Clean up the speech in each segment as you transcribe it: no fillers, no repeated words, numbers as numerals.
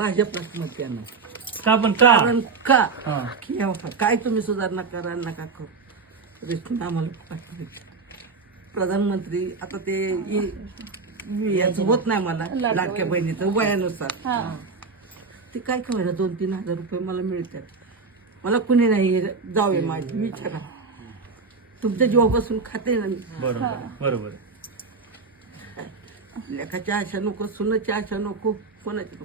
भाजपलाच मत त्यांना का पण का कारण का हा. की काय तुम्ही सुधारणा करा नका करू रेशन आम्हाला पाठवले. प्रधानमंत्री आता ते याचं होत नाही मला लाडक्या बहिणीचं वयानुसार ते काय करायला 2-3 हजार रुपये मला मिळतात. मला कुणी नाही जावे माझी विचारा तुमच्या जीवापासून खाते ना मी. बरोबर बरोबर लेखाच्या आशा नको सुनाच्या आशा नको कोणाची नको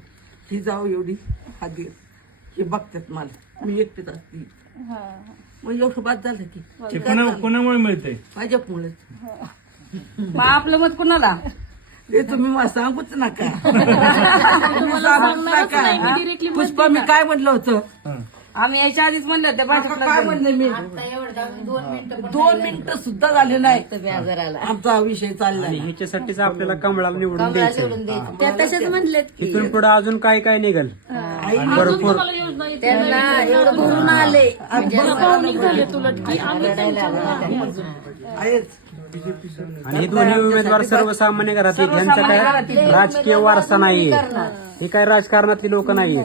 ही जाऊ एवढी आधी हे बघतात मला मी एकटीच असते मग एवढं बाद झालं की ते कोणामुळे मिळतंय भाजपमुळे. मग आपलं मत कुणाला? ते तुम्ही मला सांगूच नका तुम्ही सांगूच नका. पुष्पा मी काय म्हणलं होतं हा. आम्ही याच्या आधीच म्हणलं होतं भाजपला काय म्हणले मी 2 मिनिटं सुद्धा झाले नाही आमचा विषय चालला आणि ह्याच्यासाठीच आपल्याला कमळाला निवडून द्यायचं. त्या तसेच म्हणले इथून पुढे अजून काय काय निघल भरपूर. त्यांना एवढं भरून आले आहेच. आणि हे दोन्ही उमेदवार सर्वसामान्य घरातले ह्यांचा काय राजकीय वारसा नाहीये. हे काय राजकारणातली लोक नाहीये.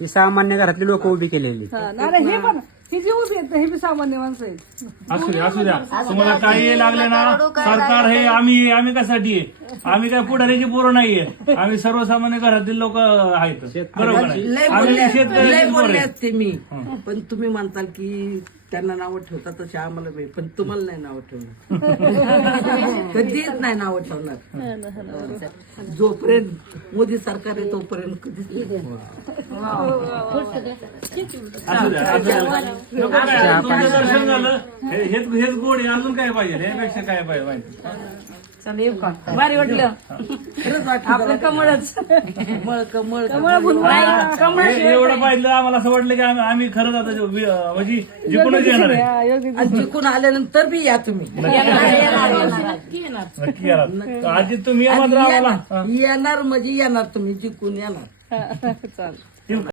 ही सामान्य घरातली लोक उभी केलेली. हे पण हे जे उभी आहेत हे बी सामान्य माणसं आहेत. असू द्या तुम्हाला काही लागले ना सरकार हे आम्ही कशासाठी आहे? आम्ही काय पुढाऱ्याची पोरं नाहीये. आम्ही सर्वसामान्य घरातील लोक आहेत. बरोबर आहे. लय आम्ही बोलले शेतकऱ्याची पोरं बोलले आहे. असते मी पण तुम्ही म्हणताल की त्यांना नावं ठेवतात तसे आम्हाला बी. पण तुम्हाला नाही नावं ठेवणार कधीच नाही नावं ठेवणार. जोपर्यंत मोदी सरकार आहे तोपर्यंत कधीच नाही. असू द्या. नको काय, तुमचं दर्शन झालं हेच गोड आहे. अजून काय पाहिजे यापेक्षा काय पाहिजे? चल येऊ का? भारी वाटलं खरंच वाटलं आपलं कमळच कमळ कमळ एवढं पाहिलं आम्हाला असं वाटलं की आम्ही खरंच आता म्हणजे जिंकूनच येणार आहे. आणि जिंकून आल्यानंतर बी या तुम्ही नक्की येणार. आजी तुम्ही या मात्र आम्हाला येणार म्हणजे येणार तुम्ही जिंकून येणार. चाल